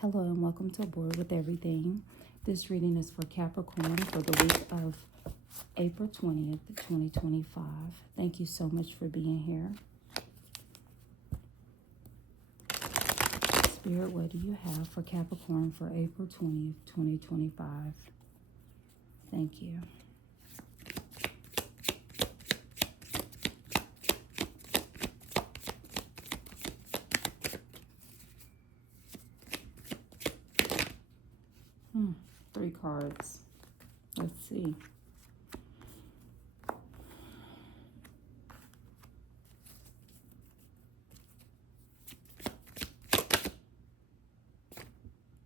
Hello and welcome to Board with Everything. This reading is for Capricorn for the week of April 20th, 2025. Thank you so much for being here. Spirit, what do you have for Capricorn for April 20th, 2025? Thank you. Three cards. Let's see.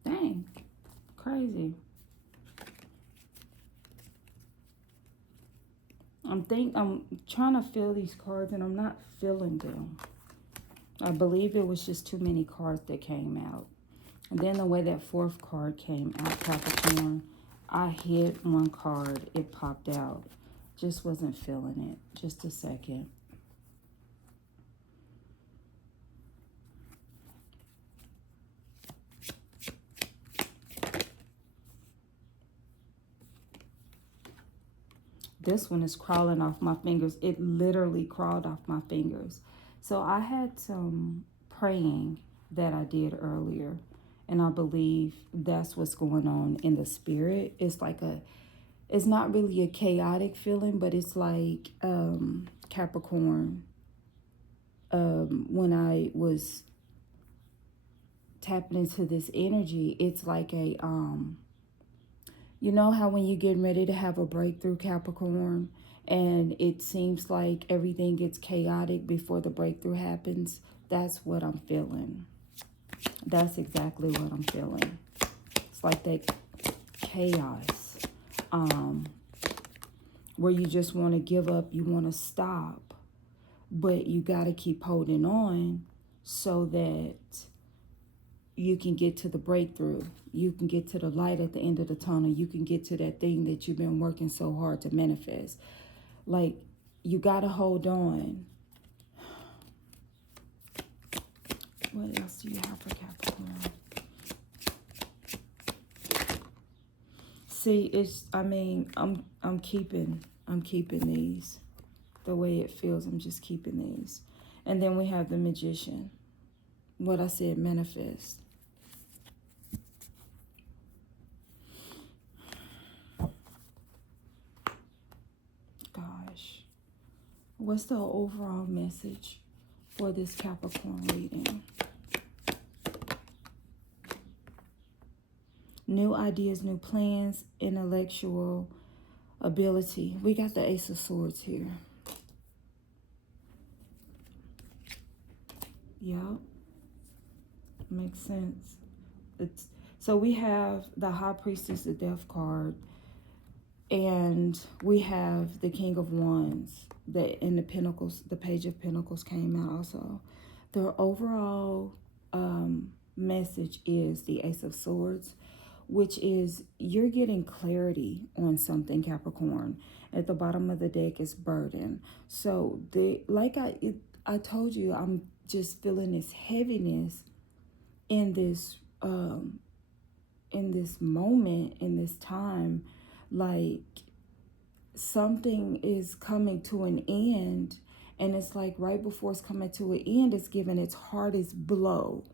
Dang. Crazy. I'm trying to feel these cards and I'm not feeling them. I believe it was just too many cards that came out. And then the way that fourth card came out, Capricorn, I hit one card, it popped out. Just wasn't feeling it. Just a second. This one is crawling off my fingers. It literally crawled off my fingers. So I had some praying that I did earlier. And I believe that's what's going on in the spirit. It's like it's not really a chaotic feeling, but it's like Capricorn. When I was tapping into this energy, it's like a, you know how when you're getting ready to have a breakthrough, Capricorn, and it seems like everything gets chaotic before the breakthrough happens? That's what I'm feeling. That's exactly what I'm feeling. It's like that chaos where you just want to give up, you want to stop, but you got to keep holding on so that you can get to the breakthrough. You can get to the light at the end of the tunnel. You can get to that thing that you've been working so hard to manifest. Like, you got to hold on. What else do you have for Capricorn? See, I'm keeping these. The way it feels, I'm just keeping these. And then we have the Magician. What I said, manifest. Gosh. What's the overall message for this Capricorn reading? New ideas, new plans, intellectual ability. We got the Ace of Swords here. Yep. Makes sense. So we have the High Priestess, the Death card, and we have the King of Wands. In the Pentacles, the Page of Pentacles came out also. The overall message is the Ace of Swords, which is you're getting clarity on something, Capricorn. At the bottom of the deck is burden. So I told you, I'm just feeling this heaviness in this moment, in this time, like something is coming to an end, and it's like right before it's coming to an end, it's giving its hardest blow.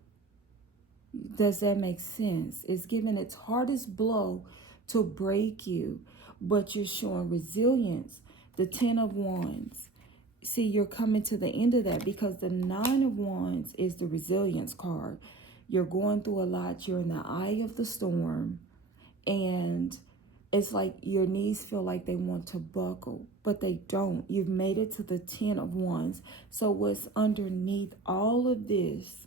Does that make sense? It's giving its hardest blow to break you, but you're showing resilience. The Ten of Wands. See, you're coming to the end of that because the Nine of Wands is the resilience card. You're going through a lot. You're in the eye of the storm, and it's like your knees feel like they want to buckle, but they don't. You've made it to the Ten of Wands. So what's underneath all of this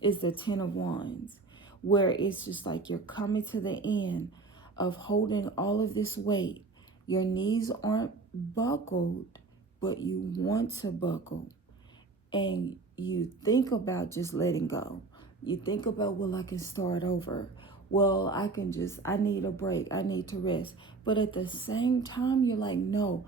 is the Ten of Wands, where it's just like you're coming to the end of holding all of this weight. Your knees aren't buckled, but you want to buckle. And you think about just letting go. You think about, well, I can start over. Well, I need a break. I need to rest. But at the same time, you're like, no,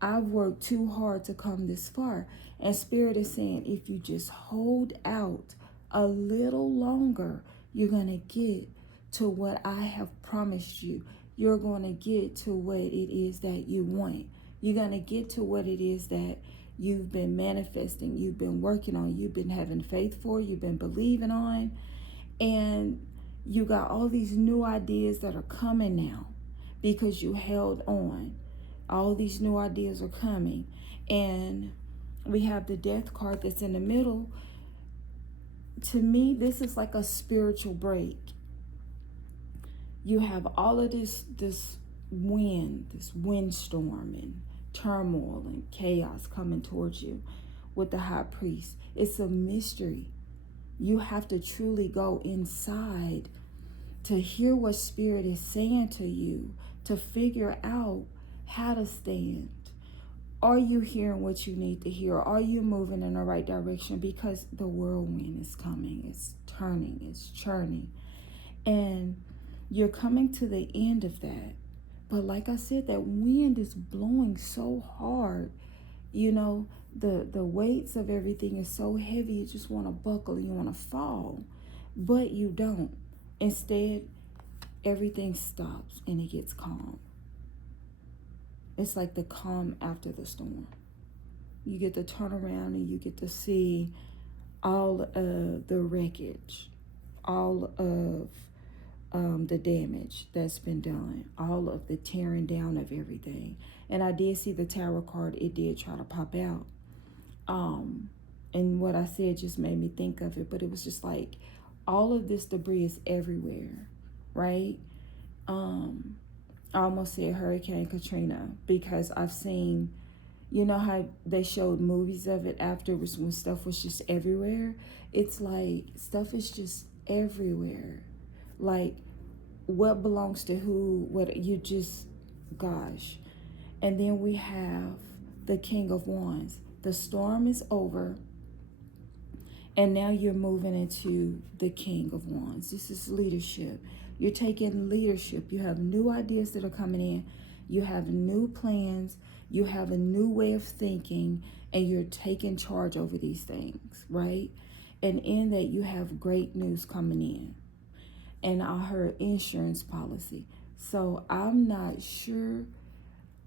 I've worked too hard to come this far. And Spirit is saying, if you just hold out a little longer, You're going to get to what I have promised you. You're going to get to what it is that you want. You're going to get to what it is that you've been manifesting, you've been working on, you've been having faith for, you've been believing on. And you got all these new ideas that are coming now because you held on. All these new ideas are coming. And we have the death card that's in the middle. To me, this is like a spiritual break. You have all of this windstorm and turmoil and chaos coming towards you with the high priest. It's a mystery. You have to truly go inside to hear what Spirit is saying to you, to figure out how to stand. Are you hearing what you need to hear? Are you moving in the right direction? Because the whirlwind is coming. It's turning. It's churning. And you're coming to the end of that. But like I said, that wind is blowing so hard. You know, the weights of everything is so heavy, you just want to buckle, you want to fall. But you don't. Instead, everything stops and it gets calm. It's like the calm after the storm. You get to turn around and you get to see all of the wreckage, all of the damage that's been done, all of the tearing down of everything. And I did see the Tower card. It did try to pop out. And what I said just made me think of it, but it was just like all of this debris is everywhere, right? I almost said Hurricane Katrina because I've seen, you know how they showed movies of it afterwards when stuff was just everywhere? It's like stuff is just everywhere. Like what belongs to who, what you just, gosh. And then we have the King of Wands. The storm is over. And now you're moving into the King of Wands. This is leadership. You're taking leadership. You have new ideas that are coming in. You have new plans. You have a new way of thinking. And you're taking charge over these things, right? And in that, you have great news coming in. And I heard insurance policy. So I'm not sure.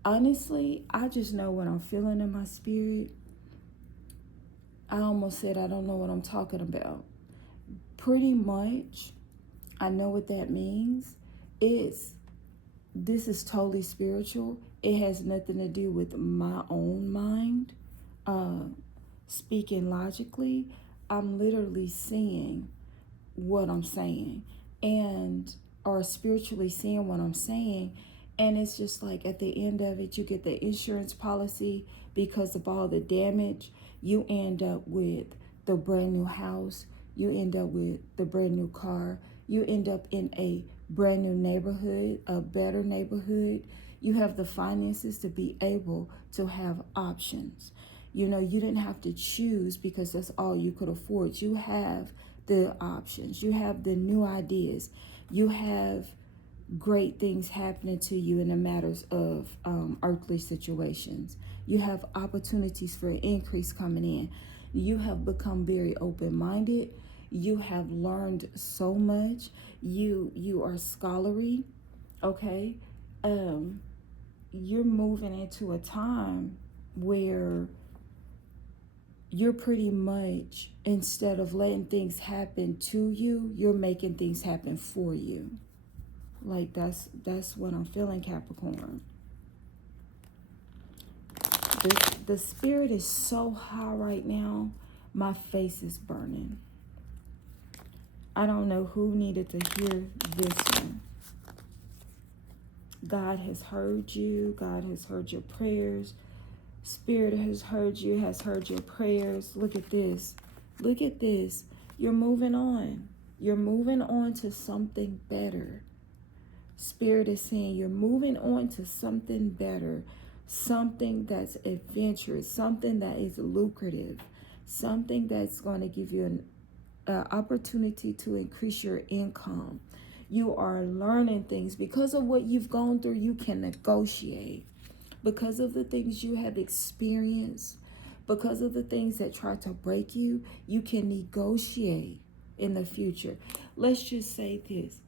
Honestly, I just know what I'm feeling in my spirit. I almost said I don't know what I'm talking about. Pretty much, I know what that means. This is totally spiritual. It has nothing to do with my own mind. Speaking logically, I'm literally seeing what I'm saying, or spiritually seeing what I'm saying. And it's just like at the end of it, you get the insurance policy because of all the damage. You end up with the brand new house. You end up with the brand new car. You end up in a brand new neighborhood, a better neighborhood. You have the finances to be able to have options. You know, you didn't have to choose because that's all you could afford. You have the options. You have the new ideas. You have great things happening to you in the matters of earthly situations. You have opportunities for increase coming in. You have become very open-minded. You have learned so much. You are scholarly, okay? You're moving into a time where you're pretty much, instead of letting things happen to you, you're making things happen for you. Like that's what I'm feeling, Capricorn. The spirit is so high right now, my face is burning. I don't know who needed to hear this one. God has heard you. God has heard your prayers. Spirit has heard you, has heard your prayers. Look at this. Look at this. You're moving on. You're moving on to something better. Spirit is saying you're moving on to something better, something that's adventurous, something that is lucrative, something that's going to give you an opportunity to increase your income. You are learning things. Because of what you've gone through, you can negotiate. Because of the things you have experienced, because of the things that try to break you, you can negotiate. in the future. Let's just say this.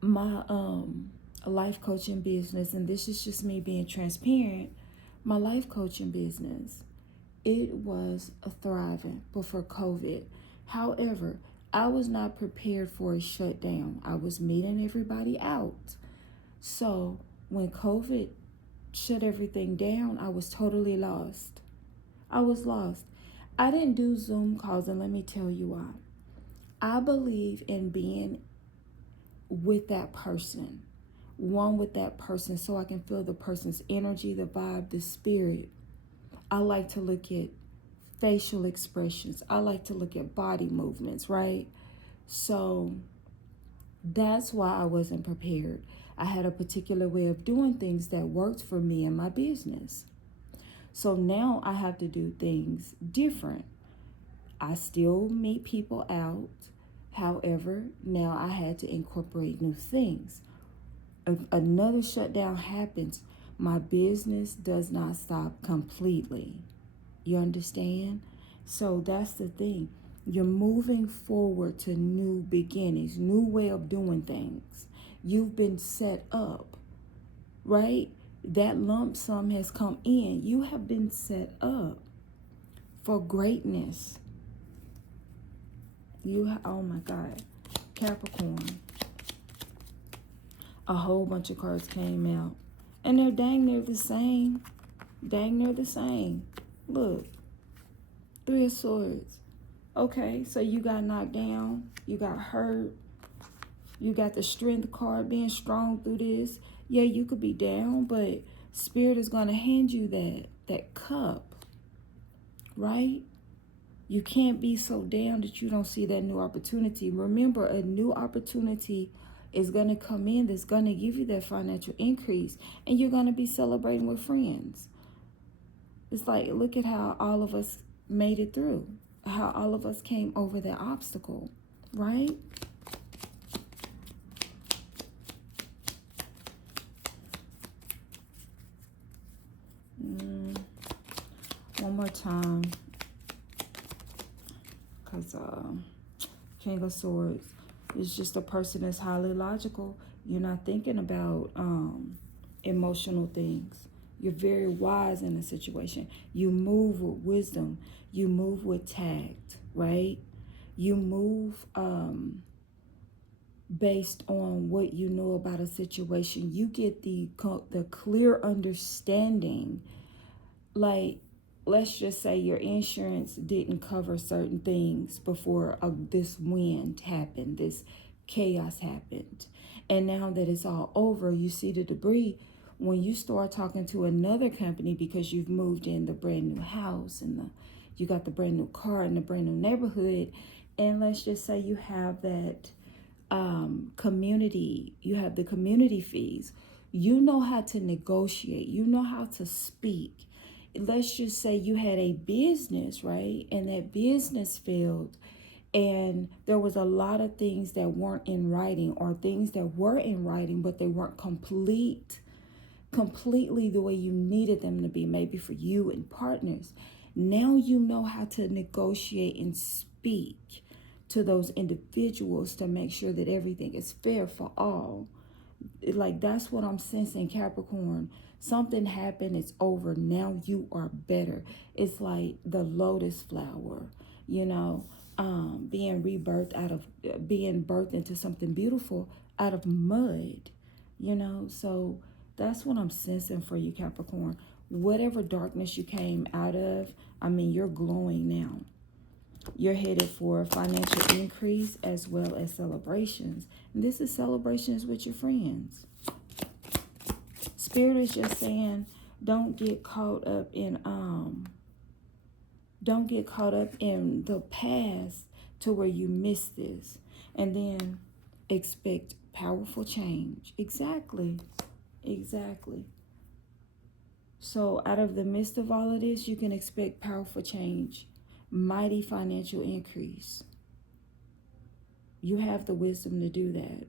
My life coaching business, and this is just me being transparent, my life coaching business, it was a thriving before COVID. However, I was not prepared for a shutdown. I was meeting everybody out. So when COVID shut everything down, I was totally lost. I was lost. I didn't do Zoom calls, and let me tell you why. I believe in being with that person, one with that person, so I can feel the person's energy, the vibe, the spirit. I like to look at facial expressions. I like to look at body movements, right? So that's why I wasn't prepared. I had a particular way of doing things that worked for me and my business. So now I have to do things different. I still meet people out. However, now I had to incorporate new things. If another shutdown happens, my business does not stop completely. You understand? So that's the thing. You're moving forward to new beginnings, new way of doing things. You've been set up, right? That lump sum has come in. You have been set up for greatness. Oh my God, Capricorn. A whole bunch of cards came out. And they're dang near the same. Dang near the same. Look. 3 of Swords. Okay, so you got knocked down. You got hurt. You got the strength card, being strong through this. Yeah, you could be down, but Spirit is going to hand you that cup. Right? You can't be so down that you don't see that new opportunity. Remember, a new opportunity is going to come in that's going to give you that financial increase, and you're going to be celebrating with friends. It's like, look at how all of us made it through, how all of us came over that obstacle, right? One more time, because King of Swords is just a person that's highly logical. You're not thinking about emotional things. You're very wise in a situation. You move with wisdom. You move with tact, right? You move based on what you know about a situation. You get the clear understanding. Like, let's just say your insurance didn't cover certain things before this wind happened, this chaos happened. And now that it's all over, you see the debris. When you start talking to another company because you've moved in the brand new house and you got the brand new car in the brand new neighborhood, and let's just say you have that community, you have the community fees, you know how to negotiate, you know how to speak. Let's just say you had a business, right? And that business failed, and there was a lot of things that weren't in writing, or things that were in writing, but they weren't completely the way you needed them to be, maybe for you and partners. Now you know how to negotiate and speak to those individuals to make sure that everything is fair for all. Like, that's what I'm sensing, Capricorn. Something happened, it's over. Now you are better. It's like the lotus flower, you know, being birthed into something beautiful out of mud, you know. So that's what I'm sensing for you, Capricorn. Whatever darkness you came out of, I mean, you're glowing now. You're headed for financial increase as well as celebrations. And this is celebrations with your friends. Spirit is just saying, don't get caught up in the past to where you miss this. And then expect powerful change. Exactly. So out of the midst of all of this, you can expect powerful change. Mighty financial increase. You have the wisdom to do that.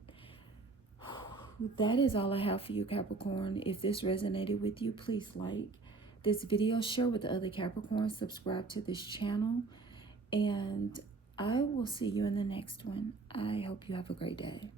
That is all I have for you, Capricorn. If this resonated with you, please like this video, share with the other Capricorns, subscribe to this channel, and I will see you in the next one. I hope you have a great day.